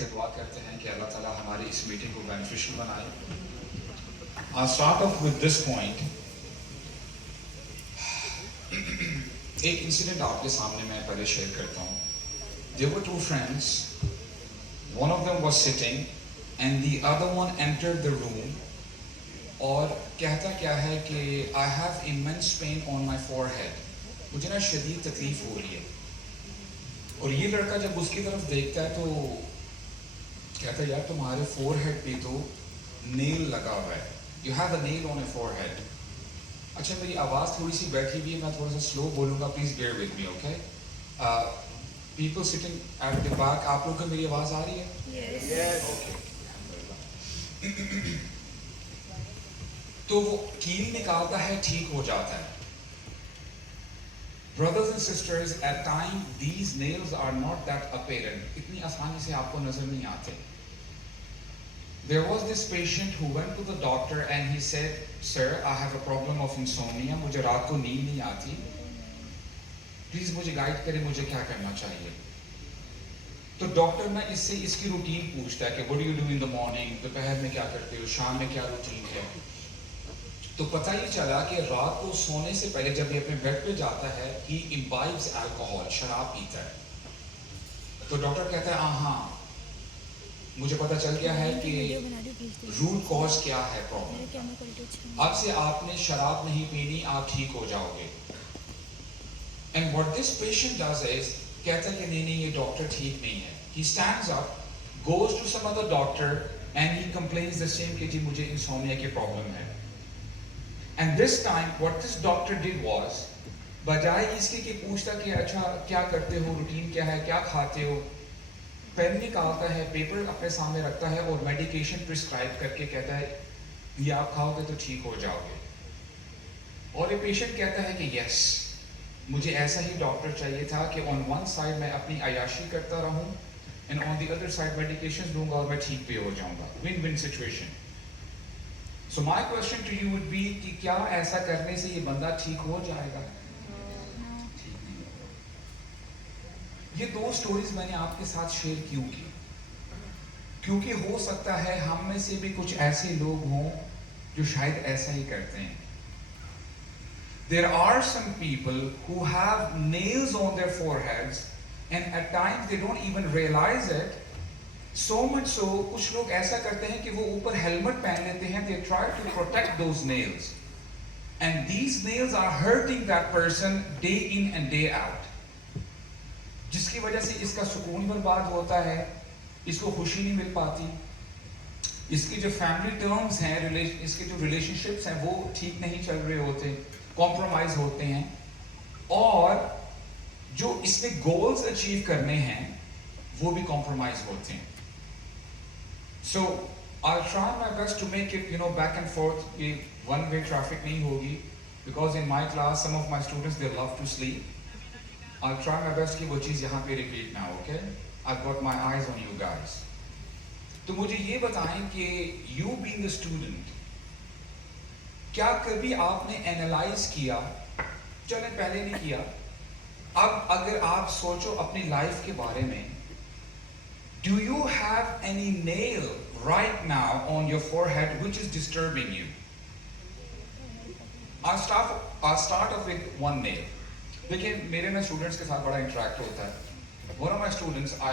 سے دعا کرتے ہیں کہ اللہ تعالیٰ ہماری اس میٹنگ کو بینیفیشل بنائے. I'll start off with this point. ایک انسیڈنٹ آپ کے سامنے میں پہلے شیئر کرتا ہوں. There were two friends. One of them was sitting and the other one entered the room اور کہتا کیا ہے کہ I have immense pain on my forehead. مجھے نا شدید تکلیف ہو رہی ہے. اور یہ لڑکا جب اس کی طرف دیکھتا ہے تو کہتا ہے یار تمہارے فور ہیڈ پہ تو نیل لگا ہوا ہے. You have a nail on a forehead. اچھا میری آواز تھوڑی سی بیٹھی ہوئی ہے, میں تھوڑا سا سلو بولوں گا, please bear with me. Okay people sitting at the back, آپ لوگ کو میری آواز آ رہی ہے؟ Yes. اوکے. تو وہ کیل نکالتا ہے, ٹھیک ہو جاتا ہے. Brothers and sisters, at times these nails are not that apparent. اتنی آسانی سے آپ کو نظر نہیں آتے. There was this patient who went to the doctor and he said, "Sir, I have a problem of insomnia. مجھے رات کو نیند نہیں آتی. پلیز مجھے گائیڈ کریں, مجھے کیا کرنا چاہیے." تو ڈاکٹر نا اس سے اس کی روٹین پوچھتا ہے کہ what do you do in the morning, دوپہر میں کیا کرتے ہو, شام میں کیا روٹین ہے. تو پتہ یہ چلا کہ رات کو سونے سے پہلے جب یہ اپنے بیڈ پہ جاتا ہے he imbibes alcohol, شراب پیتا ہے. تو ڈاکٹر کہتا ہے ہاں مجھے پتہ چل گیا ہے کہ روٹ کاز کیا ہے پرابلم. اب سے آپ نے شراب نہیں پینی, آپ ٹھیک ہو جاؤ گے. And what this patient does is, کہتا ہے کہ نہیں یہ ڈاکٹر ٹھیک نہیں ہے. he stands up, goes to some other doctor and he complains the same کہ جی مجھے انسومنیا کی پرابلم ہے. And this time what this doctor did was, بجائے اس کے کہ پوچھتا کہ اچھا کیا کرتے ہو, روٹین کیا ہے, کیا کھاتے ہو, پین نکالتا ہے, پیپر اپنے سامنے رکھتا ہے اور میڈیکیشن پرسکرائب کر کے کہتا ہے یہ آپ کھاؤ گے تو ٹھیک ہو جاؤ گے. اور یہ پیشنٹ کہتا ہے کہ یس مجھے ایسا ہی ڈاکٹر چاہیے تھا کہ آن ون سائڈ میں اپنی عیاشی کرتا رہوں and on the other side medication دوں گا اور میں ٹھیک بھی ہو جاؤں گا. One one situation. So my question to you would be کہ کیا ایسا کرنے سے یہ بندہ ٹھیک ہو جائے گا؟ یہ دو سٹوریز میں نے آپ کے ساتھ شیئر کیوں کی؟ کیونکہ ہو سکتا ہے ہم میں سے بھی کچھ ایسے لوگ ہوں جو شاید ایسا ہی کرتے ہیں. There are some people who have nails on their foreheads and at times they don't even realize it. So much so, کچھ لوگ ایسا کرتے ہیں کہ وہ اوپر ہیلمٹ پہن لیتے ہیں. They try to protect those nails. And these nails are hurting that person day in and day out. جس کی وجہ سے اس کا سکون برباد ہوتا ہے, اس کو خوشی نہیں مل پاتی, اس کی جو فیملی ٹرمز ہیں, اس کے جو ریلیشن شپس ہیں وہ ٹھیک نہیں چل رہے ہوتے, کمپرومائز ہوتے ہیں, اور جو اس نے گولز اچیو کرنے ہیں وہ بھی کمپرومائز ہوتے ہیں. So I'll try my best to make it, back and forth. One way traffic نہیں ہوگی because in my class some of my students they love to sleep. I'll try my best کہ وہ چیز یہاں پہ repeat now, okay? I've got my eyes on you guys. تو مجھے یہ بتائیں کہ you being a student, کیا کبھی آپ نے analyze کیا, چلیں پہلے نہیں کیا, اب اگر آپ سوچو اپنی لائف کے بارے میں, do you have any nail right now on your forehead which is disturbing you? I'll start off with one nail. لیکن میرے نا اسٹوڈنٹس کے ساتھ بڑا انٹریکٹ ہوتا ہے. One of my students, I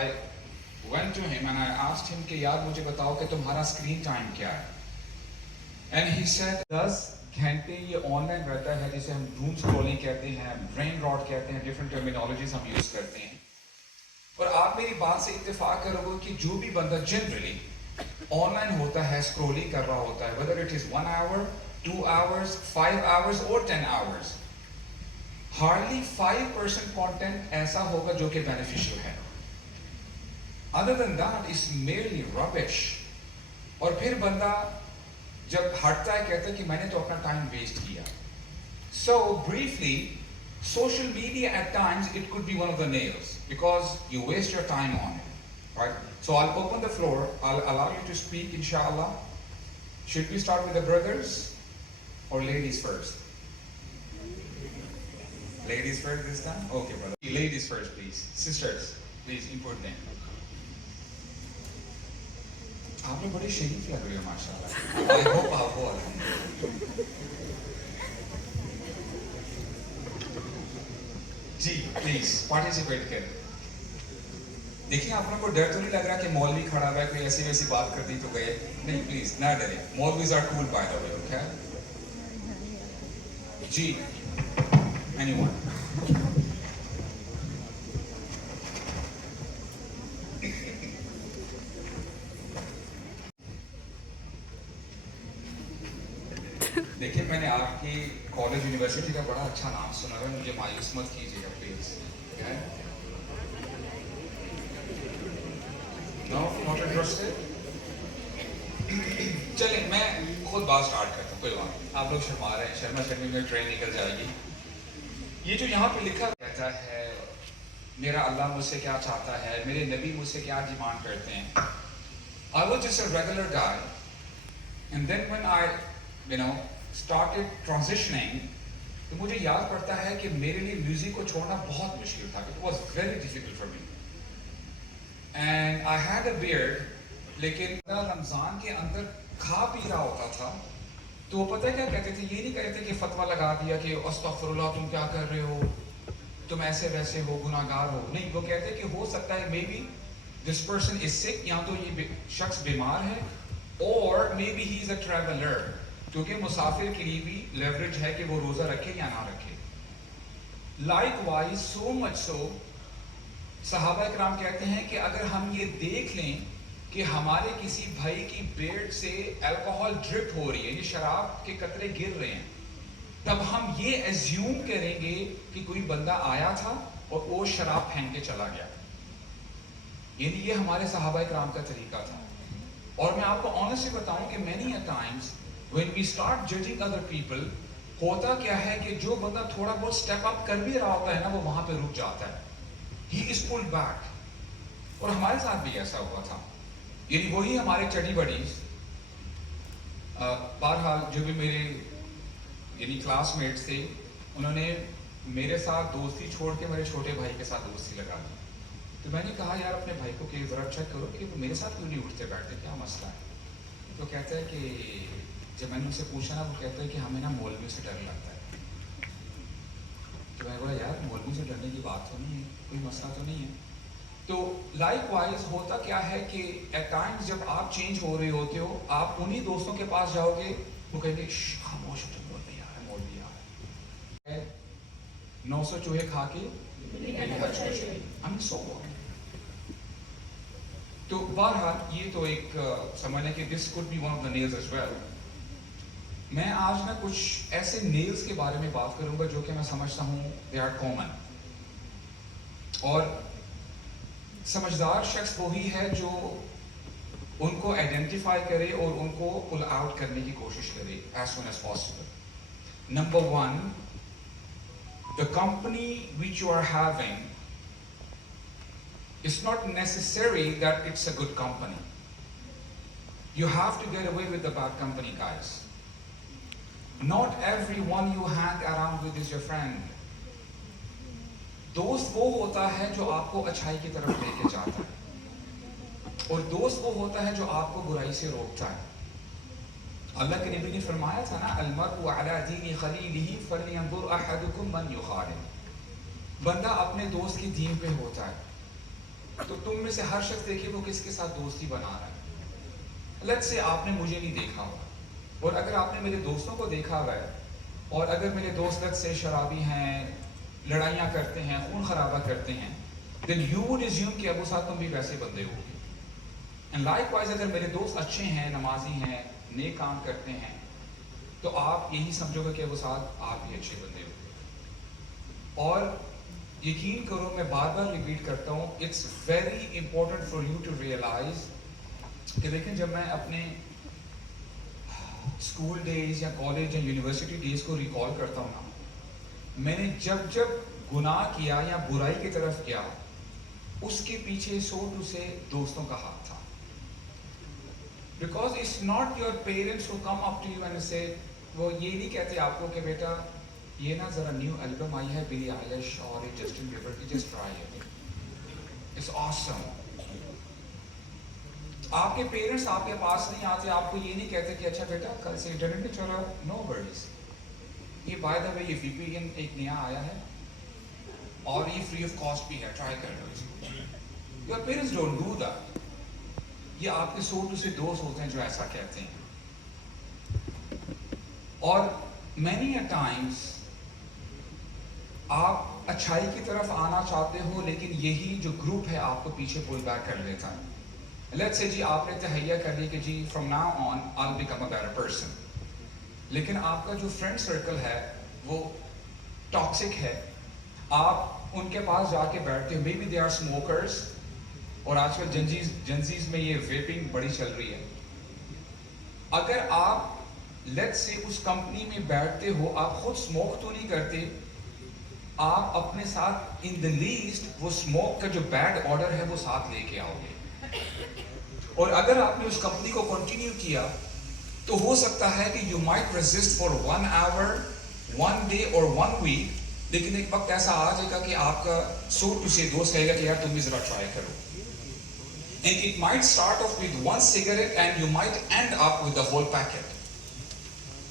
went to him and I asked him کہ یار مجھے بتاؤ کہ تمہارا اسکرین ٹائم کیا ہے. And he said 10 گھنٹے یہ آن لائن رہتا ہے, جسے ہم ڈوم اسکرولنگ کہتے ہیں, برین راٹ کہتے ہیں, ڈفرنٹ ٹرمینالوجیز ہم یوز کرتے ہیں. اور آپ میری بات سے اتفاق کرو گے کہ جو بھی بندہ جنرلی آن لائن ہوتا ہے, اسکرولنگ کر رہا ہوتا ہے, whether it is 1 hour, 2 hours, 5 hours or 10 hours, hardly 5% content ایسا ہوگا جو کہ beneficial ہے. Other than that, it's merely rubbish. اور پھر بندہ جب ہٹتا ہے کہتا ہے کہ میں نے تو اپنا ٹائم ویسٹ کیا. So briefly, social media at times it could be one of the nails because you waste your time on it, right? So I'll open the floor, I'll allow you to speak inshallah. Should we start with the brothers or ladies first? Ladies first this time? Okay brother. Ladies first please. Sisters, please input them. آپ نے بڑے شریف لگ رہے ہو ماشاءاللہ. I hope آپ ہو الحمدللہ. جی please participate کریں. دیکھیں آپ کو ڈر تو نہیں لگ رہا کہ مولوی کھڑا ہوا ہے کوئی ایسی ویسی بات کر دی تو گئے؟ نہیں پلیز نہ ڈریں. Maulvis are cool by the way. Okay جی اینی ون. دیکھیں میں نے آپ کی کالج یونیورسٹی کا بڑا اچھا نام سنا ہے, مجھے مایوس مت کیجیے گا پلیز. No not interested. چلیں میں خود بات سٹارٹ کرتا ہوں, کوئی بات نہیں. آپ لوگ شرما رہے ہیں, شرما شرمی میں ٹرین نکل جائے گی. یہ جو یہاں پہ لکھا رہتا ہے میرا اللہ مجھ سے کیا چاہتا ہے, میرے نبی مجھ سے کیا ڈیمانڈ کرتے ہیں. I was just a regular guy, and then when I started transitioning, تو مجھے یاد پڑتا ہے کہ میرے لیے میوزک کو چھوڑنا بہت مشکل تھا. It was very difficult for me. And I had a beard, لیکن رمضان کے اندر کھا پی رہا ہوتا تھا تو وہ پتہ کیا کہتے تھے, یہ نہیں کہتے کہ فتویٰ لگا دیا کہ استغفر اللہ تم کیا کر رہے ہو, تم ایسے ویسے ہو, گناہ گار ہو. نہیں, وہ کہتے کہ ہو سکتا ہے may be this person is سک, یا تو یہ شخص بیمار ہے, اور may be he is a traveller, کیونکہ مسافر کے لیے بھی لیوریج ہے کہ وہ روزہ رکھے یا نہ رکھے. لائک وائز سو مچ سو صحابہ کرام کہتے ہیں کہ اگر ہم یہ دیکھ لیں کہ ہمارے کسی بھائی کی بیرڈ سے الکوہول ڈرپ ہو رہی ہے, یہ شراب کے قطرے گر رہے ہیں, تب ہم یہ ایزیوم کریں گے کہ کوئی بندہ آیا تھا اور وہ شراب پھینک کے چلا گیا. یعنی یہ ہمارے صحابہ کرام کا طریقہ تھا. اور میں آپ کو آنیسٹلی بتاؤں کہ many a times when we start judging other people, ہوتا کیا ہے کہ جو بندہ تھوڑا بہت اسٹیپ اپ کر بھی رہا ہوتا ہے نا, وہ وہاں پہ رک جاتا ہے. He is pulled back. اور ہمارے ساتھ بھی ایسا ہوا تھا. یعنی وہی ہمارے چڑی بڑیز, بہرحال جو بھی میرے یعنی کلاس میٹس تھے, انہوں نے میرے ساتھ دوستی چھوڑ کے میرے چھوٹے بھائی کے ساتھ دوستی لگا دی. تو میں نے کہا یار اپنے بھائی کو کہ ذرا چیک کرو کہ وہ میرے ساتھ کیوں نہیں اٹھتے بیٹھتے, کیا مسئلہ ہے. تو کہتا ہے کہ جب میں نے ان سے پوچھا نا, وہ کہتا ہے کہ ہمیں نا مولوی سے ڈر لگتا ہے. تو میں بولا یار مولوی سے ڈرنے کی بات تو نہیں ہے, کوئی مسئلہ تو نہیں ہے. تو لائک وائز ہوتا کیا ہے کہ ایٹ ٹائمز جب آپ چینج ہو رہے ہوتے ہو, آپ انہی دوستوں کے پاس جاؤ گے, وہ کہیں گے خاموش ہو, مولوی آ رہا ہے, مولوی آ رہا ہے. 900 چوہے کھا کے سو ہوا. تو بہرحال یہ تو ایک سمجھنے کہ دس could be one of the nails as well. میں آج نا کچھ ایسے نیلز کے بارے میں بات کروں گا جو کہ میں سمجھتا ہوں they are common. اور سمجھدار شخص وہی ہے جو ان کو آئیڈینٹیفائی کرے اور ان کو پل آؤٹ کرنے کی کوشش کرے as soon as possible. Number one, the company which you are having, it's not necessary that it's a good company. You have to get away with the bad company, guys. Not everyone you hang around with is your friend. دوست وہ ہوتا ہے جو آپ کو اچھائی کی طرف لے کے جاتا ہے, اور دوست وہ ہوتا ہے جو آپ کو برائی سے روکتا ہے. اللہ کے نبی نے فرمایا تھا نا, المرء علی دین خلیلہ فلینظر احدکم من یخالل. بندہ اپنے دوست کی دین پہ ہوتا ہے, تو تم میں سے ہر شخص دیکھے وہ کس کے ساتھ دوستی بنا رہا ہے. لیٹس سے آپ نے مجھے نہیں دیکھا ہوگا, اور اگر آپ نے میرے دوستوں کو دیکھا ہوا ہے, اور اگر میرے دوست لت سے شرابی ہیں, لڑائیاں کرتے ہیں, خون خرابہ کرتے ہیں, then you would assume کہ ابو صاحب تم بھی ویسے بندے ہو گے. And likewise اگر میرے دوست اچھے ہیں, نمازی ہیں, نیک کام کرتے ہیں, تو آپ یہی سمجھو گے کہ ابو صاحب آپ بھی اچھے بندے ہو گے. اور یقین کرو میں بار بار ریپیٹ کرتا ہوں, it's very important for you to realize کہ دیکھیں جب میں اپنے اسکول ڈیز یا کالج یا یونیورسٹی ڈیز کو ریکال کرتا ہوں نا, میں نے جب گناہ کیا یا برائی کی طرف گیا, اس کے پیچھے سو سے دوستوں کا ہاتھ تھا. Because it's not your parents who come up to you and say, وہ یہ نہیں کہتے آپ کو کہ بیٹا یہ نا ذرا نیو البم آئی ہے بلی آئلش اور جسٹن بیبر کی, just try it, it's awesome. آپ کے پیرنٹس آپ کے پاس نہیں آتے, آپ کو یہ نہیں کہتے کہ اچھا بیٹا کل سے انٹرنیٹ پہ چلا, نو ورڈز. یہ بائی دا وے یہ وی پی این ایک نیا آیا ہے اور یہ فری آف کاسٹ بھی ہے, ٹرائی کر لو اس کو. Your parents don't do that. یہ آپ کے 100 دوسرے دوست ہوتے ہیں جو ایسا کہتے ہیں. اور مینی اے ٹائمس آپ اچھائی کی طرف آنا چاہتے ہو لیکن یہی جو گروپ ہے آپ کو پیچھے پول بیک کر لیتا ہے. لیٹس سے جی آپ نے تہیہ کر لی کہ جی from now on I will become a better person, لیکن آپ کا جو فرینڈ سرکل ہے وہ ٹاکسک ہے. آپ ان کے پاس جا کے بیٹھتے ہو, may be they are smokers, اور آج کل جنزیز میں یہ ویپنگ بڑی چل رہی ہے. اگر آپ لیٹس سے اس کمپنی میں بیٹھتے ہو, آپ خود اسموک تو نہیں کرتے, آپ اپنے ساتھ ان دا لیسٹ وہ اسموک کا جو بیڈ آرڈر ہے وہ ساتھ لے کے آؤ گے. اور اگر آپ نے اس کمپنی کو کنٹینیو کیا تو ہو سکتا ہے کہ you might resist for 1 hour, 1 day اور 1 week, لیکن ایک وقت ایسا آ جائے گا کہ آپ کا دوسرے دوست کہے گا کہ یار تم بھی ذرا ٹرائی کرو. And it might start off with 1 cigarette and you might end up with the whole packet.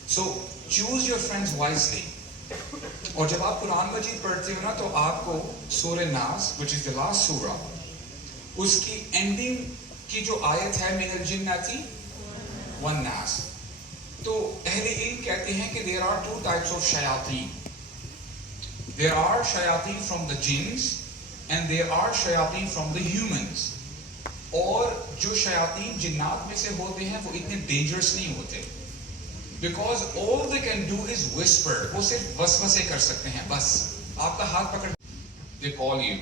So choose your friends wisely. اور جب آپ قرآن مجید پڑھتے ہو نا تو آپ کو سورہ ناس which is the last surah, اس کی اینڈنگ کی جو آیت ہے من الجنۃ والناس, تو اہل علم کہتے ہیں کہ there are 2 types of شیاطین. There are شیاطین from the jinns and there are شیاطین from the humans. اور جو شیاطین جنات میں سے ہوتے ہیں وہ اتنے ڈینجرس نہیں ہوتے, because all they can do is whisper. وہ صرف وسوسے کر سکتے ہیں, بس آپ کا ہاتھ پکڑ, they call you,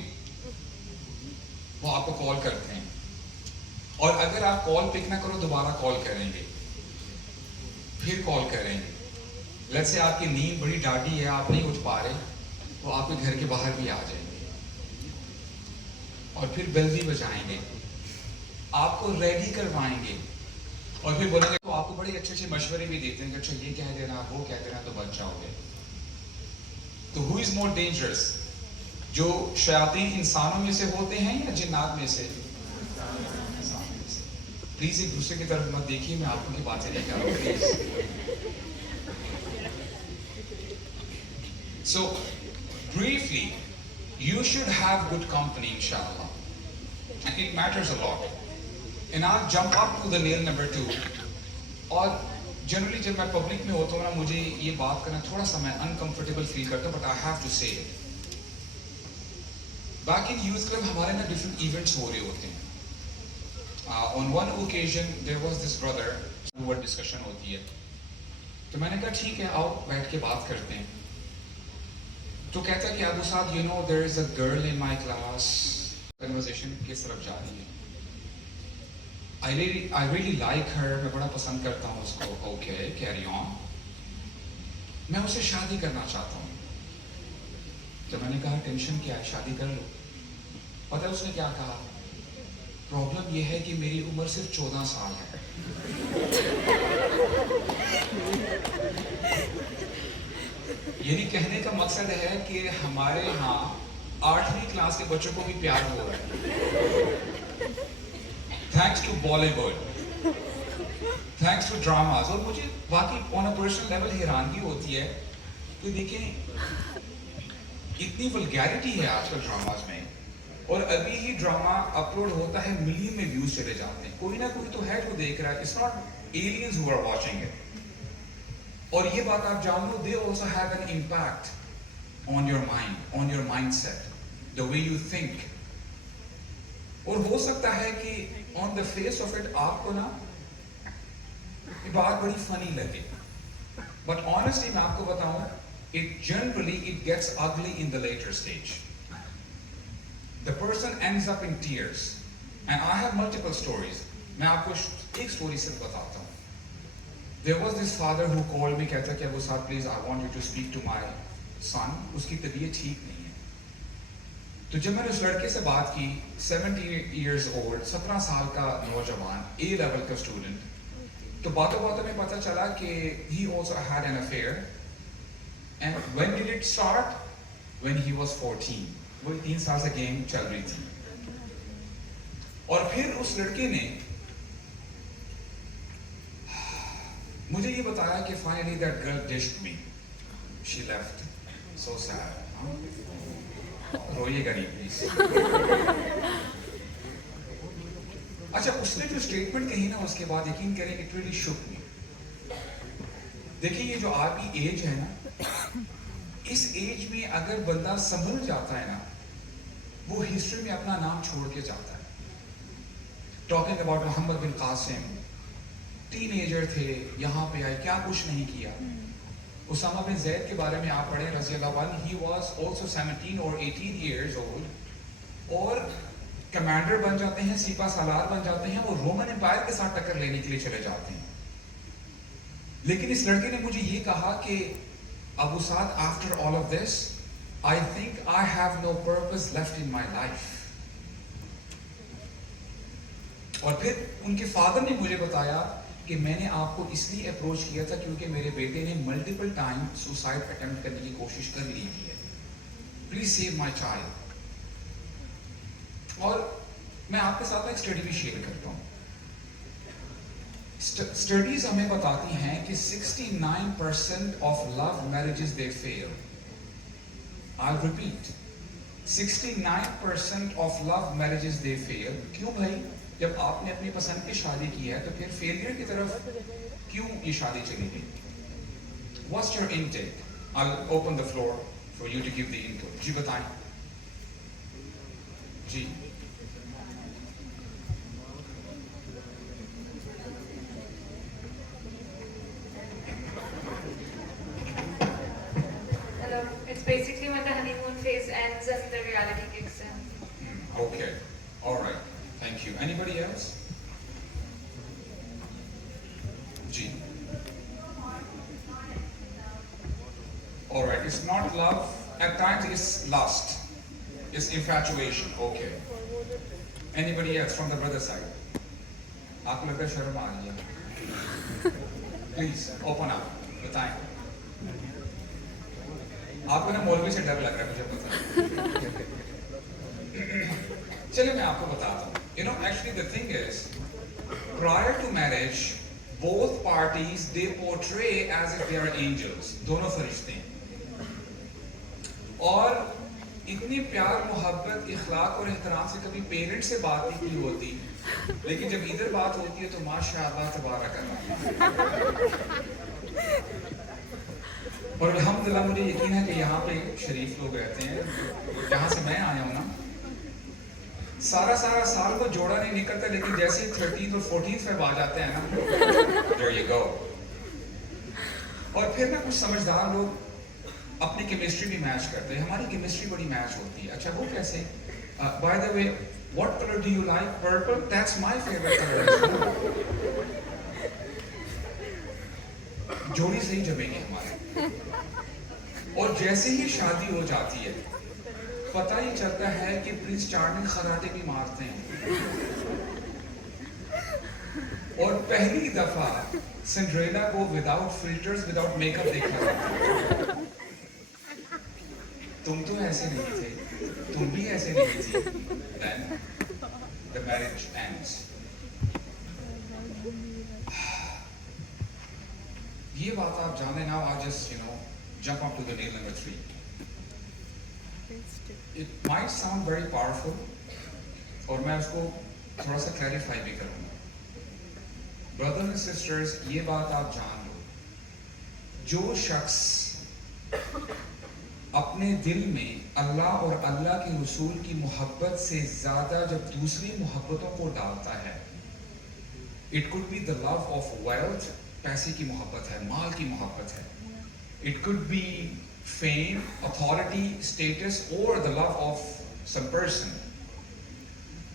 وہ آپ کو کال کرتے ہیں, اور اگر آپ کال پک نہ کرو دوبارہ کال کریں گے, پھر کال کریں گے. لیٹس سے آپ کی نیند بڑی ڈاڈی ہے, آپ نہیں اٹھ پا رہے, وہ آپ کے گھر کے باہر بھی آ جائیں گے اور پھر بیل بھی بجائیں گے, آپ کو ریڈی کروائیں گے, اور پھر بولیں گے, تو آپ کو بڑے اچھے اچھے مشورے بھی دیتے ہیں کہ اچھا یہ کہہ دینا, وہ کہہ دینا, تو بچ جاؤ گے. تو ہو از مور ڈینجرس, جو شیاطین انسانوں میں سے ہوتے ہیں یا جنات میں سے؟ پلیز ایک دوسرے کی طرف مت دیکھیے, میں آپ کو کی باتیں نہیں کر رہا ہوں, please. So briefly, you should have good company inshallah, and it matters a lot. And I'll jump up to the nail number 2. اور جنرلی جب میں پبلک میں ہوتا ہوں نا, مجھے یہ بات کرنا تھوڑا سا میں انکمفرٹیبل فیل کرتا ہوں, بٹ آئی ہیو ٹو سے it. Back in youth club ہمارے نا ڈفرنٹ ایونٹس ہو رہے ہوتے ہیں. On one occasion there was this Brother, word discussion ہوتی ہے, تو میں نے کہا ٹھیک ہے آؤ بیٹھ کے بات کرتے ہیں. تو کہتا ہے کہ ابو صاحب, you know there is a girl in my class, conversation کس طرف جا رہی ہے, I really like her, میں بڑا پسند کرتا ہوں اس کو. Okay, carry on. میں اسے شادی کرنا چاہتا ہوں. تو میں نے کہا ٹینشن کیا ہے, شادی کر لو. پتہ ہے اس نے کیا کہا, پرابلم یہ ہے کہ میری عمر صرف 14 سال ہے. یعنی کہنے کا مقصد ہے کہ ہمارے ہاں 8ویں کلاس کے بچوں کو بھی پیار ہو رہا ہے, thanks to Bollywood, thanks to dramas. اور مجھے واقعی on a personal level حیرانگی ہوتی ہے کہ دیکھیں اتنی vulgarity ہے آج کل ڈراماز میں, اور ابھی ہی ڈراما اپلوڈ ہوتا ہے ملین میں ویوز چلے جاتے ہیں. کوئی نہ کوئی تو ہے جو دیکھ رہا ہے, it's not aliens who are watching it. اور یہ بات آپ جان لو, they also have an impact on your mind, on your mindset, the way you think. اور ہو سکتا ہے کہ on the face of it آپ کو نا یہ بات بڑی funny لگے, but honestly میں آپ کو بتاؤں, it generally it gets ugly in the later stage. The person ends up in tears, and I have multiple stories. میں آپ کو ایک story صرف بتاتا ہوں. There was this father who called me, کہتا کہ ابو صاحب please I want you to speak to my son. اس کی طبیعت ٹھیک نہیں ہے. تو جب میں نے اس لڑکے سے بات کی, 17 years old, 17 سال کا نوجوان, A level کا اسٹوڈنٹ, تو باتوں باتوں میں پتہ چلا کہ he also had an affair. And when did it start? When he was 14. وہی 3 سال سے گیم چل رہی تھی. اور پھر اس لڑکے نے مجھے یہ بتایا کہ finally that girl dished me. She left. So sad. روئیے گا نہیں پلیز. اچھا اس نے جو اسٹیٹمنٹ کہی نا اس کے بعد یقین کریں اٹ ریئلی شوک می. دیکھیے یہ جو آپ کی ایج ہے نا, اس ایج میں اگر بندہ سنبھل جاتا ہے نا وہ ہسٹری میں اپنا نام چھوڑ کے جاتا ہے. Talking about Muhammad bin Qasim, teenager تھے, یہاں پہ آئے, کیا کچھ نہیں کیا. اسامہ بن زید کے بارے میں آپ پڑھیں رضی اللہ عنہ, he was also 17 or 18 years old, اور کمانڈر بن جاتے ہیں, سپہ سالار بن جاتے ہیں, اور رومن امپائر کے ساتھ ٹکر لینے کے لیے چلے جاتے ہیں. لیکن اس لڑکے نے مجھے یہ کہا کہ ابو سعد, after all of this, I think I have no purpose left in my life. اور پھر ان کے فادر نے مجھے بتایا کہ میں نے آپ کو اس لیے اپروچ کیا تھا کیونکہ میرے بیٹے نے ملٹیپل ٹائم سوسائڈ اٹمپٹ کرنے کی کوشش کر لی ہے, پلیز سیو مائی چائلڈ. اور میں آپ کے ساتھ ایک اسٹڈی بھی شیئر کرتا ہوں. اسٹڈیز ہمیں بتاتی ہیں کہ 69% of love marriages they fail. I'll repeat, 69% of love marriages they fail. کیوں بھائی؟ جب آپ نے اپنی پسند کی شادی کی ہے تو پھر فیلئر کی طرف کیوں یہ شادی چلی گئی؟ What's your intake? I'll open the floor for you to give the input. جی بتائیں. جی It's basically when the honeymoon phase ends and the reality kicks in. Okay, all right, thank you. Anybody else? Ji. All right, it's not love. At times it's lust. It's infatuation. Okay. Anybody else from the brother side? آپ کو لگتا ہے شرم آ رہی ہے. Please open up. بتائیں. آپ کو نا مولوی سے ڈر لگ رہا ہے مجھے پتا. چلے میں آپ کو بتاتا ہوں. Actually the thing is, prior to marriage, both parties they portray as if they are angels. دونوں فرشتے ہیں. اور اتنی پیار, محبت, اخلاق اور احترام سے کبھی پیرنٹ سے بات نہیں کی ہوتی, لیکن جب ادھر بات ہوتی ہے تو ماشاءاللہ تبارک اللہ. اور الحمدللہ مجھے یقین ہے کہ یہاں پہ شریف لوگ رہتے ہیں, جہاں سے میں آیا ہوں نا, سارا سال کو جوڑا نہیں نکلتا, لیکن جیسے 13th اور 14th فیب آ جاتے ہیں نا, there you go. اور پھر نا کچھ سمجھدار لوگ اپنی کیمسٹری بھی میچ کرتے ہیں. ہماری کیمسٹری بڑی میچ ہوتی ہے. اچھا وہ کیسے؟ By the way, what color do you like? Purple? That's my favorite color as well. جوڑی صحیح جمیں گے ہمارے. اور جیسے ہی شادی ہو جاتی ہے پتہ ہی چلتا ہے کہ پرنس چارمنگ خراٹے بھی مارتے ہیں. اور پہلی دفعہ سنڈریلا کو without filters, without make up دیکھا جاتا ہے. تم تو ایسے نہیں تھے, تم بھی ایسے نہیں تھی. Then the marriage ends. یہ بات آپ جانیں. Now I just jump up to the nail number 3. It might sound very powerful, اور میں اس کو تھوڑا سا کلیریفائی بھی کروں گا. Brothers and sisters, یہ بات آپ جان لو, جو شخص اپنے دل میں اللہ اور اللہ کے رسول کی محبت سے زیادہ جب دوسری محبتوں کو ڈالتا ہے, it could be the love of wealth, پیسے کی محبت ہے, مال کی محبت ہے. It could be fame, authority, status, or the love of some person.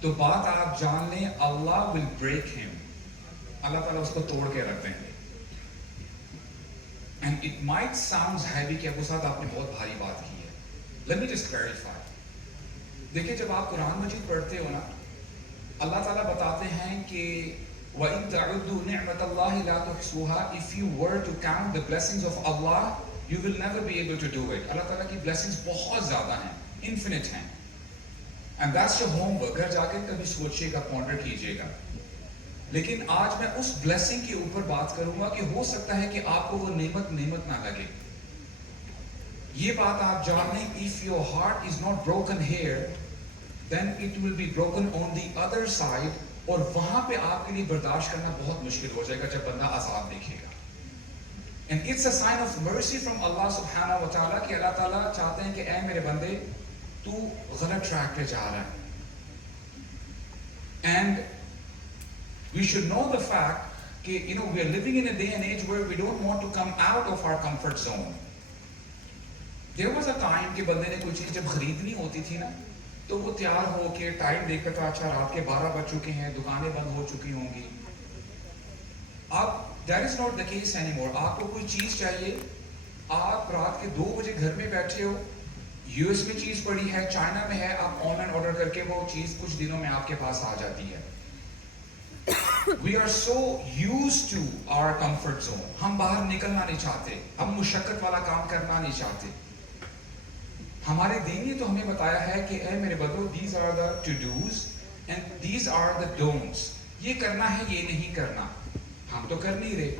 تو بات آپ جان لیں, Allah will break him. اللہ تعالیٰ اس کو توڑ کے رکھ دیں گے. And it might sound heavy کہ ابو سعد آپ نے بہت بھاری بات کی ہے. Let me just clarify. دیکھیں جب آپ قرآن مجید پڑھتے ہو نا, اللہ تعالیٰ بتاتے ہیں کہ وَإِن تَعُدُّوا نِعْمَةَ اللَّهِ لَا تُحْصُوهَا. If you were to count the blessings of Allah, you will never be able to do it. اللہ تعالیٰ کی blessings بہت زیادہ ہیں, infinite ہیں. And that's your homework. گھر جا کے کبھی سوچئے گا, پونڈر کیجئے گا. لیکن آج میں اس بلیسنگ کے اوپر بات کروں گا کہ ہو سکتا ہے کہ آپ کو وہ نعمت نہ لگے. یہ بات آپ جان لیں, if your heart is not broken here, then it will be broken on the other side, اور وہاں پہ آپ کے لیے برداشت کرنا بہت مشکل ہو جائے گا جب بندہ عذاب دیکھے گا. And it's a sign of mercy from Allah subhanahu wa ta'ala کہ اللہ تعالیٰ چاہتے ہیں کہ اے میرے بندے تو غلط ٹریک پہ جا رہا ہے. And we should know the fact کہ we are living in a day and age where we don't want to come out of our comfort zone. There was a time کہ بندے نے کوئی چیز جب خریدنی ہوتی تھی نا تو وہ تیار ہو کے ٹائم دیکھتا تھا, اچھا رات کے 12 بج چکے ہیں, دکانیں بند ہو چکی ہوں گی. اب that is not the case anymore. آپ کو کوئی چیز چاہیے, آپ رات کے 2 بجے گھر میں بیٹھے ہو, یو ایس میں چیز پڑی ہے, چائنا میں ہے, آپ آن لائن آرڈر کر کے وہ چیز کچھ دنوں میں آپ کے پاس آ جاتی ہے. We are so used to our comfort zone. ہم باہر نکلنا نہیں چاہتے, ہم مشقت والا کام کرنا نہیں چاہتے. ہمارے دین نے تو ہمیں بتایا ہے کہ اے میرے بندو, these are the to do's and these are the don'ts. یہ کرنا ہے, یہ نہیں کرنا. ہم تو کر نہیں رہے,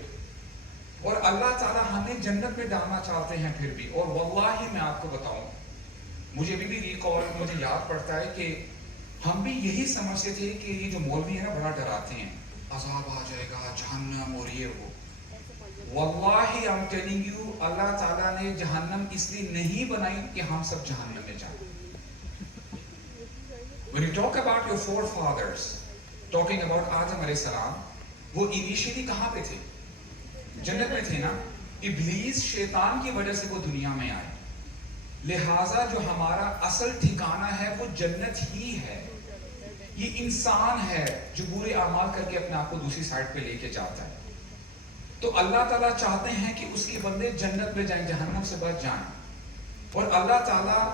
اور اللہ تعالیٰ ہمیں جنت میں ڈالنا چاہتے ہیں پھر بھی. اور واللہ میں آپ کو بتاؤں, مجھے بھی ریکال, مجھے یاد پڑتا ہے کہ ہم بھی یہی سمجھتے تھے کہ یہ جو مولوی ہیں نا بڑا ڈراتے ہیں, عذاب آ جائے گا, جہنم اور یہ وہ. واللہ I'm telling you, اللہ تعالیٰ نے جہنم اس لیے نہیں بنائی کہ ہم سب جہنم میں جائیں. When you talk about your forefathers, talking about آدم علیہ السلام, وہ انیشیلی کہاں پہ تھے؟ جنت میں تھے نا. ابلیس شیطان کی وجہ سے وہ دنیا میں آئے, لہٰذا جو ہمارا اصل ٹھکانہ ہے وہ جنت ہی ہے. یہ انسان ہے جو برے اعمال کر کے اپنے آپ کو دوسری سائڈ پہ لے کے جاتا ہے. تو اللہ تعالیٰ چاہتے ہیں کہ اس کے بندے جنت میں جائیں, جہنم سے بچ جائیں. اور اللہ تعالیٰ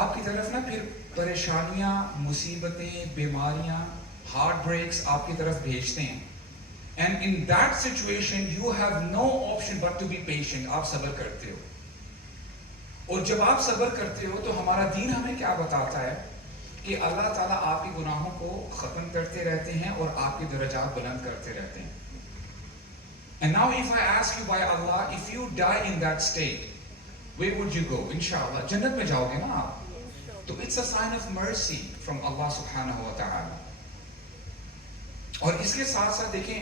آپ کی طرف نا پھر پریشانیاں, مصیبتیں, بیماریاں, ہارٹ بریکس آپ کی طرف بھیجتے ہیں. And in that situation you have no option but to be patient. آپ صبر کرتے ہو, اور جب آپ صبر کرتے ہو تو ہمارا دین ہمیں کیا بتاتا ہے کہ اللہ تعالیٰ آپ کے گناہوں کو ختم کرتے رہتے ہیں اور آپ کے درجات بلند کرتے رہتے ہیں. And now if I ask you by Allah, if you die in that state, where would you go? Inshallah, جنت میں جاؤ گے نا آپ. تو it's a sign of mercy from Allah subhanahu wa ta'ala. اور اس کے ساتھ ساتھ دیکھیں,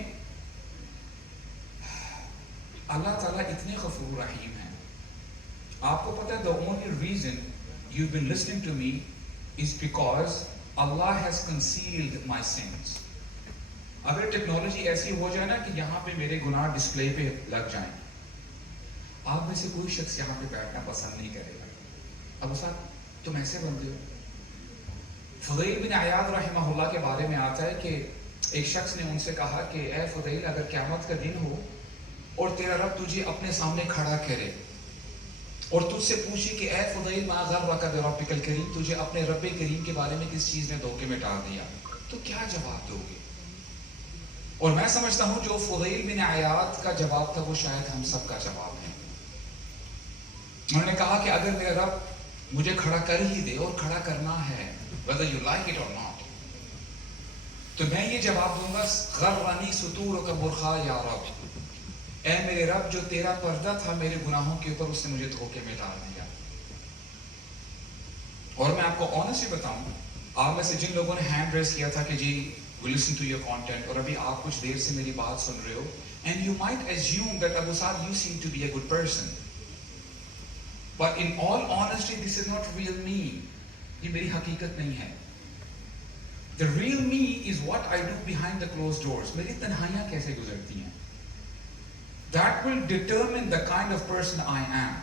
اللہ تعالیٰ اتنے غفور رحیم ہیں. آپ کو پتہ ہے the only reason you've been listening to me is because Allah has concealed my sins. اگر ٹیکنالوجی ایسی ہو جائے نا کہ یہاں پہ میرے گناہ ڈسپلے پہ لگ جائیں, آپ میں سے کوئی شخص یہاں پہ بیٹھنا پسند نہیں کرے گا. اب صاحب تم ایسے بندے ہو. فضیل بن عیاض رحمہ اللہ کے بارے میں آتا ہے کہ ایک شخص نے ان سے کہا کہ اے فضیل, اگر قیامت کا دن ہو اور تیرا رب تجھے اپنے سامنے کھڑا کرے اور تجھ سے پوچھے کہ اے فضیل ما غرک بربک الکریم, تجھے اپنے رب کریم کے بارے میں کس چیز نے دھوکے میں ڈال دیا, تو کیا جواب دو گے؟ اور میں سمجھتا ہوں جو فضیل بن عیاض کا جواب تھا وہ شاید ہم سب کا جواب ہے. انہوں نے کہا کہ اگر میرا رب مجھے کھڑا کر ہی دے, اور کھڑا کرنا ہے whether you like it or not, تو میں یہ جواب دوں گا غرنی ستورک برخا یا رب, اے میرے رب جو تیرا پردہ تھا میرے گناہوں کے اوپر, اس نے مجھے دھوکے میں ڈال دیا. اور میں آپ کو آنیسٹلی بتاؤں, آپ میں سے جن لوگوں نے ہینڈ ریز کیا تھا کہ جی we listen to your content, اور ابھی آپ کچھ دیر سے میری بات سن رہے ہو, and you might assume that Abu Saad, you seem to be a good person, but in all honesty this is not real me. یہ میری حقیقت نہیں ہے. The real me is what I do behind the closed doors. میری تنہائیاں کیسے گزرتی ہیں, that will determine the kind of person I am.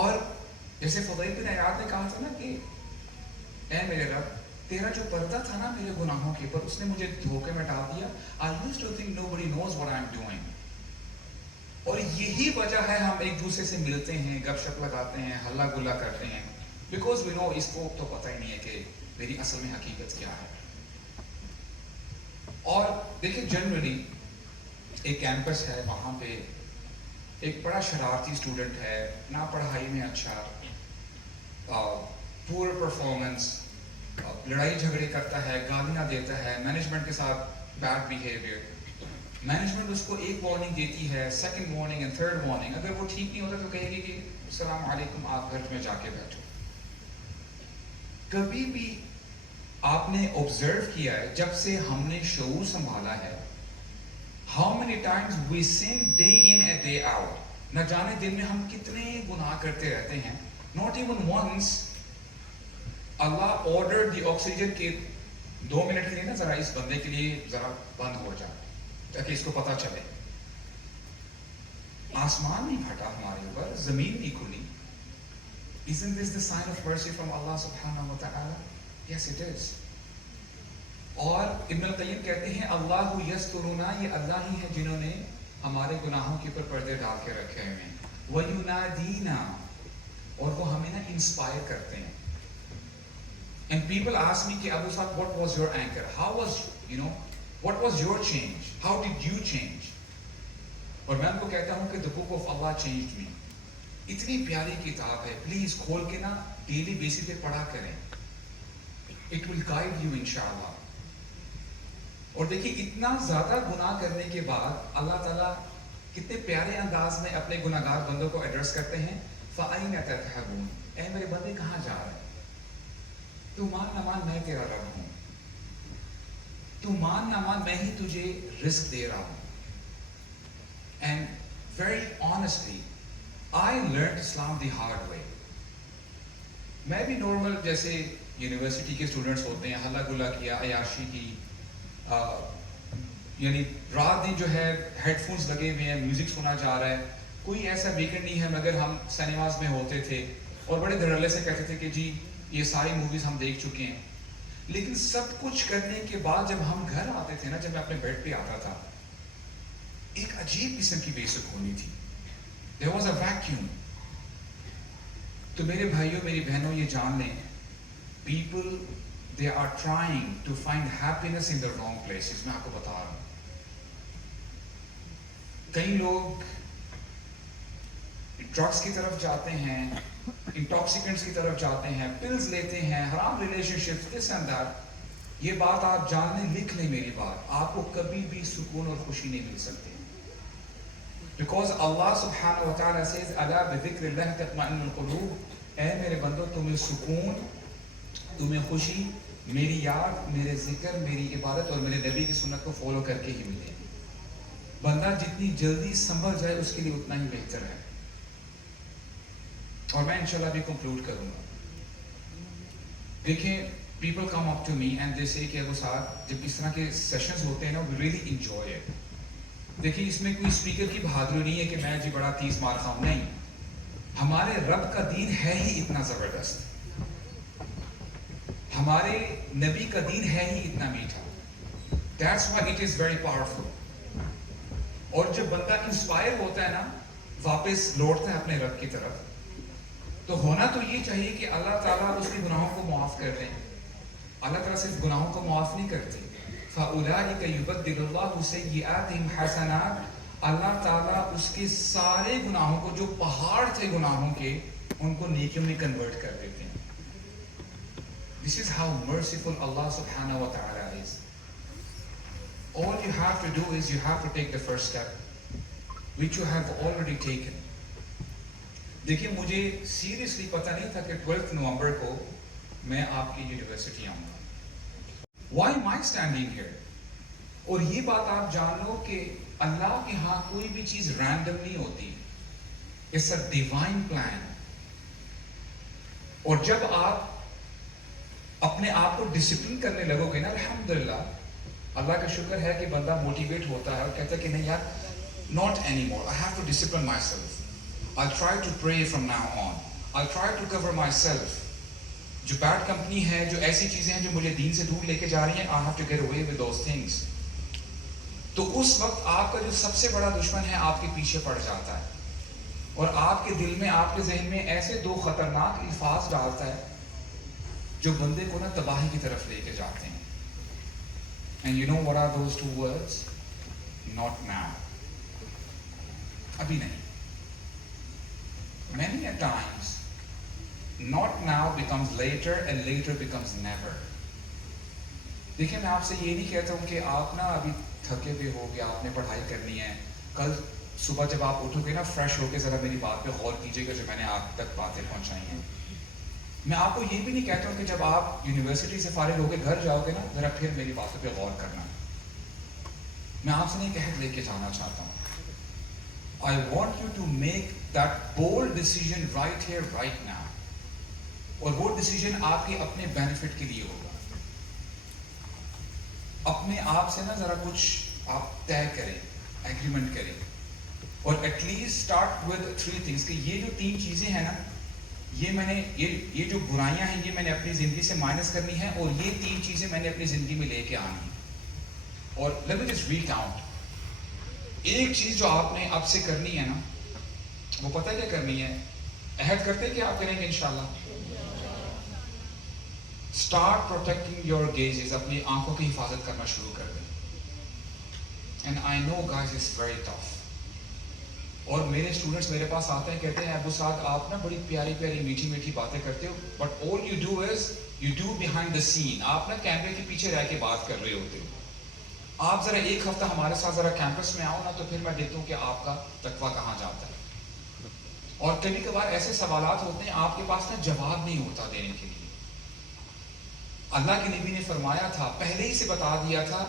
اور جیسے فضیل بن عیاض نے کہا تھا نا کہ اے میرے رب تیرا جو پردہ تھا نا میرے گناہوں کے اوپر, اس نے مجھے دھوکے میں ڈال دیا. I used to think nobody knows what I'm doing. اور یہی وجہ ہے ہم ایک دوسرے سے ملتے ہیں, گپ شپ لگاتے ہیں, ہلا گلا کرتے ہیں, because we know اس کو تو پتہ ہی نہیں ہے کہ میری اصل میں حقیقت کیا ہے. اور دیکھیں جنرلی ایک کیمپس ہے, وہاں پہ ایک بڑا شرارتی اسٹوڈنٹ ہے, نہ پڑھائی میں اچھا, پور پرفارمنس, لڑائی جھگڑے کرتا ہے, گالیاں دیتا ہے, مینجمنٹ کے ساتھ بیڈ بیہیویئر. مینجمنٹ اس کو ایک وارننگ دیتی ہے, second warning and third warning. اگر وہ ٹھیک نہیں ہوتا تو کہے گی کہ السلام علیکم, آپ گھر میں جا کے بیٹھو. کبھی بھی آپ نے آبزرو کیا ہے جب سے ہم نے شعور سنبھالا ہے, how many times we sun day in and day out, نہ جانے دن میں ہم کتنے گناہ کرتے رہتے ہیں. Not even once Allah order دی آکسیجن کے 2 منٹ کے لیے نا ذرا اس بندے کے لیے ذرا بند ہو جائے تاکہ اس کو پتا چلے. آسمان نہیں پھٹا ہمارے اوپر, زمین نہیں کھلی. Isn't this the sign of mercy from Allah subhanahu wa ta'ala? Yes, it is. اور ابن القیم کہتے ہیں اللہ یسترنا, یہ اللہ ہی ہے جنہوں نے ہمارے گناہوں کے اوپر پردے ڈال کے رکھے ہوئے ہیں. وَيُنَادِينَا, اور وہ ہمیں نا انسپائر کرتے ہیں. And people ask me کہ ابو صاحب what was your anchor? How was, what was your change? How did you change? اور میں ان کو کہتا ہوں کہ the book of Allah changed me. اتنی پیاری کتاب ہے, پلیز کھول کے نا ڈیلی بیسس پہ پڑھا کریں. It will guide you inshallah. اور دیکھیے اتنا زیادہ گناہ کرنے کے بعد اللہ تعالیٰ کتنے پیارے انداز میں اپنے گناہگار بندوں کو ایڈریس کرتے ہیں. فَأَيْنَ تَذْهَبُونَ, اے میرے بندے کہاں جا رہے ہیں؟ تو مان نہ مان میں تیرا رب ہوں, تو مان نہ مان میں ہی تجھے رزق دے رہا ہوں. And very honestly, I learned Islam the hard way. میں بھی نارمل جیسے یونیورسٹی کے اسٹوڈنٹس ہوتے ہیں, ہلا گلا کیا, عیاشی کی, یعنی رات دن جو ہے ہیڈ فونس لگے ہوئے ہیں, میوزک سنا جا رہا ہے. کوئی ایسا ویکینڈ نہیں ہے مگر ہم سنیماز میں ہوتے تھے اور بڑے دھڑلے سے کہتے تھے کہ جی یہ ساری موویز ہم دیکھ چکے ہیں. لیکن سب کچھ کرنے کے بعد جب ہم گھر آتے تھے نا, جب میں اپنے بیڈ پہ آتا تھا, ایک عجیب قسم کی بے سکونی تھی. There was a vacuum. تو میرے بھائیوں میری بہنوں یہ جان لیں, people they are trying to find happiness in the wrong places. میں آپ کو بتا رہا ہوں, کئی لوگ ڈرگس کی طرف جاتے ہیں, انٹاکسیکنٹس کی طرف جاتے ہیں, پلز لیتے ہیں, حرام relation ship, this and that. یہ بات آپ جان لیں, لکھ لیں میری بات, آپ کو کبھی بھی سکون اور خوشی نہیں مل سکتی. Because Allah subhanahu wa ta'ala says, أَلَا بِذِكْرِ اللَّهِ تَطْمَئِنُّ الْقُلُوبُ, اے میرے بندو تمہیں سکون, تمہیں خوشی میری یاد, میرے ذکر, میری عبادت اور میرے نبی کی سنت کو فالو کر کے ہی ملے. بندہ جتنی جلدی سنبھل جائے اس کے لیے اتنا ہی بہتر ہے. اور میں انشاءاللہ بھی کنکلوڈ کروں گا. دیکھیں, people come up to me and they say کہ ابو صاحب جب اس طرح کے سیشنز ہوتے ہیں نا, we really enjoy it. دیکھیں اس میں کوئی اسپیکر کی بہادری نہیں ہے کہ میں جی بڑا 30 مار خاؤں, نہیں. ہمارے رب کا دین ہے ہی اتنا زبردست, ہمارے نبی کا دین ہے ہی اتنا میٹھا. That's why it is very powerful. اور جب بندہ انسپائر ہوتا ہے نا, واپس لوٹتا ہے اپنے رب کی طرف, تو ہونا تو یہ چاہیے کہ اللہ تعالیٰ اس کے گناہوں کو معاف کر دیں. اللہ تعالیٰ صرف گناہوں کو معاف نہیں کرتے. فَأُولَٰئِكَ يُبَدِّلُ اللَّهُ سَيِّئَاتِهِمْ حَسَنَاتٍ, اللہ تعالیٰ اس کے سارے گناہوں کو, جو پہاڑ تھے گناہوں کے, ان کو نیکیوں میں کنورٹ کر دیتے ہیں. This is how merciful Allah subhanahu wa ta'ala is. All you have to do is you have to take the first step, which you have already taken. دیکھیے مجھے سیریسلی پتہ نہیں تھا کہ 12 نومبر کو میں آپ کی یونیورسٹی آؤں گا. Why am I standing here? اور یہ بات آپ جان لو کہ اللہ کے ہاں کوئی بھی چیز رینڈم نہیں ہوتی. It's a divine plan. اور جب آپ اپنے آپ کو ڈسپلن کرنے لگو گے نا, الحمدللہ اللہ کا شکر ہے کہ بندہ موٹیویٹ ہوتا ہے اور کہتا ہے کہ نہیں یار, not anymore, I have to discipline myself. I'll try to pray from now on. I'll try to cover myself. جو بیڈ کمپنی ہے, جو ایسی چیزیں ہیں جو مجھے دین سے دور لے کے جا رہی ہیں, I have to get away with those things. تو اس وقت آپ کا جو سب سے بڑا دشمن ہے آپ کے پیچھے پڑ جاتا ہے, اور آپ کے دل میں, آپ کے ذہن میں ایسے 2 خطرناک الفاظ ڈالتا ہے جو بندے کو نا تباہی کی طرف لے کے جاتے ہیں. And you know what are those 2 words? Not now. ابھی نہیں. Many a times not now becomes later and later becomes never. دیکھیں میں آپ سے یہ نہیں کہتا ہوں کہ آپ نا ابھی تھکے ہوئے ہو کہ آپ نے پڑھائی کرنی ہے, کل صبح جب آپ اٹھو گے نا فریش ہو کے ذرا میری بات پہ غور کیجیے گا جو میں نے آپ تک باتیں پہنچائی ہیں. میں آپ کو یہ بھی نہیں کہتا ہوں کہ جب آپ یونیورسٹی سے فارغ ہو کے گھر جاؤ گے نا ذرا پھر میری باتوں پہ غور کرنا. میں آپ سے نہیں کہت لے کے جانا چاہتا ہوں. I want you to make that bold decision right here, right now. اور وہ ڈیسیجن آپ کے اپنے بینیفٹ کے لیے ہوگا. اپنے آپ سے نا ذرا کچھ آپ طے کریں, ایگریمنٹ کریں, اور at least start with 3 things کہ یہ جو 3 چیزیں ہیں نا, یہ میں نے یہ جو برائیاں ہیں یہ میں نے اپنی زندگی سے مائنس کرنی ہے, اور یہ 3 چیزیں میں نے اپنی زندگی میں لے کے آنی ہیں. اور لیٹ می جسٹ ریکاؤنٹ. ایک چیز جو آپ نے اب سے کرنی ہے نا, وہ پتہ ہے کیا کرنی ہے؟ عہد کرتے کہ آپ کریں گے انشاءاللہ. اسٹارٹ پروٹیکٹنگ یور گیزز, اپنی آنکھوں کی حفاظت کرنا شروع کر دیں. And I know guys it's very tough. اور میرے اسٹوڈنٹس میرے پاس آتے ہیں کہتے ہیں ابو سعد آپ نا بڑی پیاری پیاری میٹھی میٹھی باتیں کرتے ہو, but all you do is you do behind the scene. آپ نا کیمرے کے پیچھے رہ کے بات کر رہے ہوتے ہو. آپ ذرا ایک ہفتہ ہمارے ساتھ ذرا کیمپس میں آؤ نا, تو پھر میں دیکھتا ہوں کہ آپ کا تقویٰ کہاں جاتا ہے. اور کبھی کبھار ایسے سوالات ہوتے ہیں آپ کے پاس نا جواب نہیں ہوتا دینے کے لیے. اللہ کے نبی نے فرمایا تھا, پہلے ہی سے بتا دیا تھا,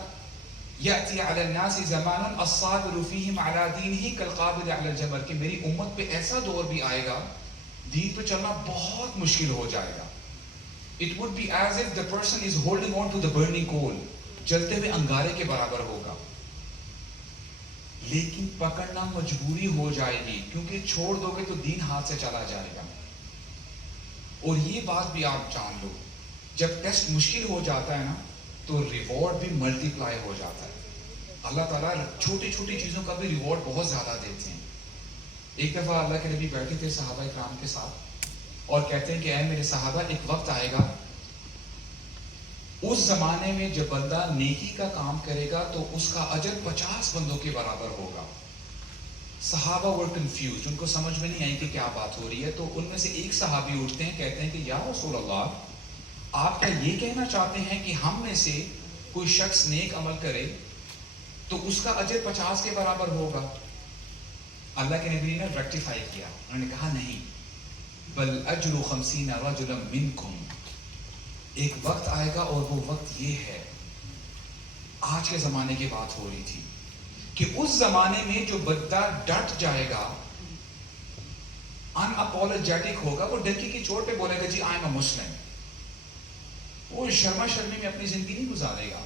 یأتی علی الناس زمان الصابر فیہم علی دینہ کالقابض علی الجمر, کہ میری امت پہ ایسا دور بھی آئے گا دین پہ چلنا بہت مشکل ہو جائے گا. It would be as if the person is holding on to the burning coal, جلتے ہوئے انگارے کے برابر ہوگا. لیکن پکڑنا مجبوری ہو جائے گی, کیونکہ چھوڑ دو گے تو دین ہاتھ سے چلا جائے گا. اور یہ بات بھی آپ جان لو, جب ٹیسٹ مشکل ہو جاتا ہے نا تو ریوارڈ بھی ملٹی پلائی ہو جاتا ہے. اللہ تعالیٰ چھوٹی چھوٹی چیزوں کا بھی ریوارڈ بہت زیادہ دیتے ہیں. ایک دفعہ اللہ کے نبی بیٹھے تھے صحابہ اکرام کے ساتھ اور کہتے ہیں کہ اے میرے صحابہ, ایک وقت آئے گا اس زمانے میں جب بندہ نیکی کا کام کرے گا تو اس کا اجر 50 بندوں کے برابر ہوگا. صحابہ were confused, ان کو سمجھ میں نہیں آئی کہ کیا بات ہو رہی ہے. تو ان میں سے ایک صحابی اٹھتے ہیں, کہتے ہیں کہ یا رسول اللہ, آپ کیا یہ کہنا چاہتے ہیں کہ ہم میں سے کوئی شخص نیک عمل کرے تو اس کا اجر 50 کے برابر ہوگا؟ اللہ کے نبی نے ریکٹیفائی کیا, انہوں نے کہا نہیں, بل اجر 50 رجلا منکم. ایک وقت آئے گا اور وہ وقت یہ ہے, آج کے زمانے کی بات ہو رہی تھی, کہ اس زمانے میں جو بندہ ڈٹ جائے گا, ان اپولوجیٹک ہوگا, وہ ڈنکی کی چوٹ پہ بولے گا جی آئی ایم اے مسلم, وہ شرما شرمی میں اپنی زندگی نہیں گزارے گا.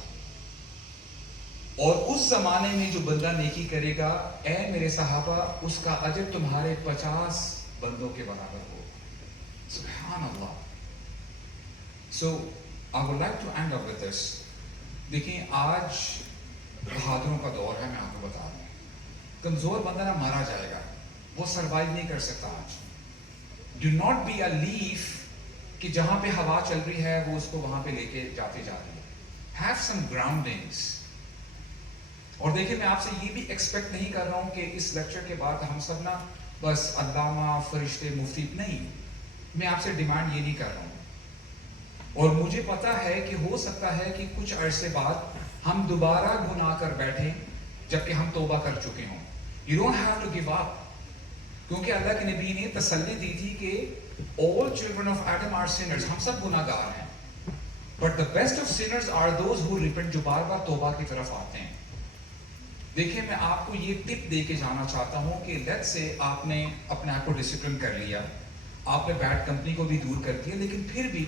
اور اس زمانے میں جو بندہ نیکی کرے گا, اے میرے صحابہ, اس کا اجر تمہارے 50 بندوں کے برابر ہوگا. سبحان اللہ. So, I would like to end up with this. دیکھیں آج بہادروں کا دور ہے, میں آپ کو بتا رہا ہوں. کمزور بندہ نہ مارا جائے گا, وہ سروائیو نہیں کر سکتا آج. Do not be a leaf کہ جہاں پہ ہوا چل رہی ہے وہ اس کو وہاں پہ لے کے جاتی جا رہی ہے. Have some groundings. اور دیکھیں میں آپ سے یہ بھی ایکسپیکٹ نہیں کر رہا ہوں کہ اس لیکچر کے بعد ہم سب نا بس علامہ, فرشتے, مفتی, نہیں. میں آپ سے ڈیمانڈ یہ نہیں کر رہا ہوں. اور مجھے پتا ہے کہ ہو سکتا ہے کہ کچھ عرصے بعد ہم دوبارہ گناہ کر بیٹھیں جبکہ ہم توبہ کر چکے ہوں. You don't have to give up. کیونکہ اللہ کے نبی نے تسلی دی تھی کہ all children of Adam are sinners. ہم سب گناہ گار ہیں. But the best of sinners are those who repent, جو بار بار توبہ کی طرف آتے ہیں. دیکھیں میں آپ کو یہ ٹپ دے کے جانا چاہتا ہوں کہ لیٹس سے آپ نے اپنے آپ کو ڈسپلن کر لیا, آپ نے بیڈ کمپنی کو بھی دور کر دیا, لیکن پھر بھی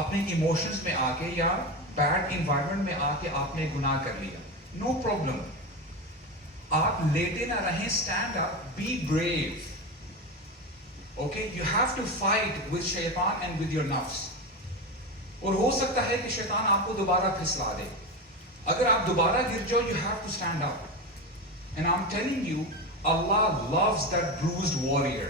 اپنے ایموشنز میں آ کے یا بیڈ انوائرمنٹ میں آ کے آپ نے گناہ کر لیا. نو پرابلم, آپ لیٹے نہ رہیں, stand up, be brave. Okay, you have to fight with شیطان اینڈ ود یور نفس. اور ہو سکتا ہے کہ شیطان آپ کو دوبارہ پھسلا دے. اگر آپ دوبارہ گر جاؤ, you have to stand up. And I am telling you, Allah loves that bruised warrior.